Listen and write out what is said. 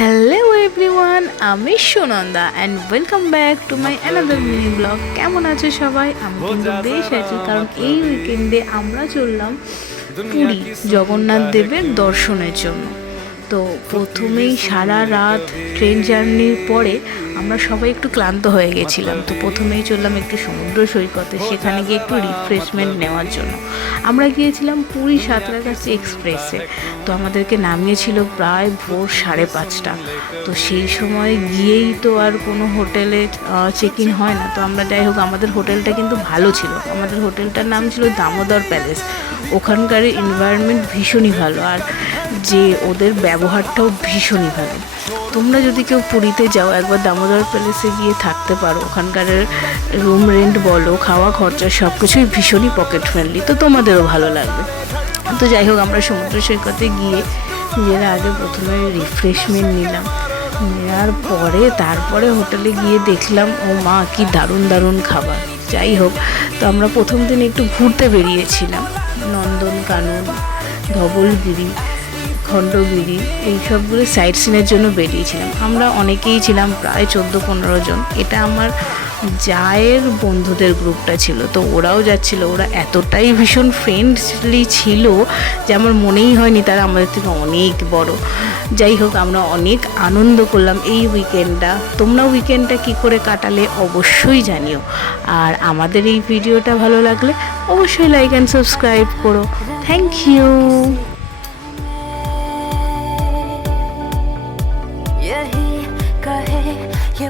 Hello everyone, আমি Sunanda and welcome back to my another mini blog. কেমন আছে সবাই? আমি কিন্তু বেশ আছি, কারণ এই উইকেন্ডে আমরা চললাম পুরী জগন্নাথ দেবের দর্শনের জন্য। তো প্রথমেই সারা রাত ট্রেন জার্নির পরে আমরা সবাই একটু ক্লান্ত হয়ে গেছিলাম। তো প্রথমেই চললাম একটু সমুদ্র সৈকতে, সেখানে গিয়ে একটু রিফ্রেশমেন্ট নেওয়ার জন্য। আমরা গিয়েছিলাম পুরী সাঁতরাগাছি এক্সপ্রেসে। তো আমাদেরকে নামিয়েছিল প্রায় ভোর 5:30। তো সেই সময় গিয়েই তো আর কোনো হোটেলে চেক ইন হয় না। তো আমরা যাই হোক, আমাদের হোটেলটা কিন্তু ভালো ছিল। আমাদের হোটেলটার নাম ছিল দামোদর প্যালেস। ওখানকার এনভায়রনমেন্ট ভীষণই ভালো, আর যে ওদের ব্যবহারটাও ভীষণই ভালো। তোমরা যদি কেউ পুরীতে যাও, একবার দামোদর প্যালেসে গিয়ে থাকতে পারো। ওখানকার রুম রেন্ট বলো, খাওয়া খরচা সব কিছুই ভীষণই পকেট ফ্রেন্ডলি, তো তোমাদেরও ভালো লাগবে। তো যাই হোক, আমরা সমুদ্র সৈকতে গিয়ে নিজেরা আগে প্রথমে রিফ্রেশমেন্ট নিলাম। নেওয়ার পরে তারপরে হোটেলে গিয়ে দেখলাম, ও মা, কি দারুণ দারুণ খাবার। যাই হোক, তো আমরা প্রথম দিন একটু ঘুরতে বেরিয়েছিলাম। নন্দনকানন, ধবলগিরি, খণ্ডগিরি, এই সবগুলো সাইট সিনের জন্য বেরিয়েছিলাম। আমরা অনেকেই ছিলাম, প্রায় 14-15 জন। এটা আমার জায়ের বন্ধুদের গ্রুপটা ছিল, তো ওরাও যাচ্ছিল। ওরা এতটাই ভীষণ ফ্রেন্ডলি ছিল যে আমার মনেই হয়নি তারা আমাদের থেকে অনেক বড়। যাই হোক, আমরা অনেক আনন্দ করলাম এই উইকেন্ডটা। তোমরা উইকেন্ডটা কী করে কাটালে অবশ্যই জানিও। আর আমাদের এই ভিডিওটা ভালো লাগলে অবশ্যই লাইক অ্যান্ড সাবস্ক্রাইব করো। Thank you. यही कहे ये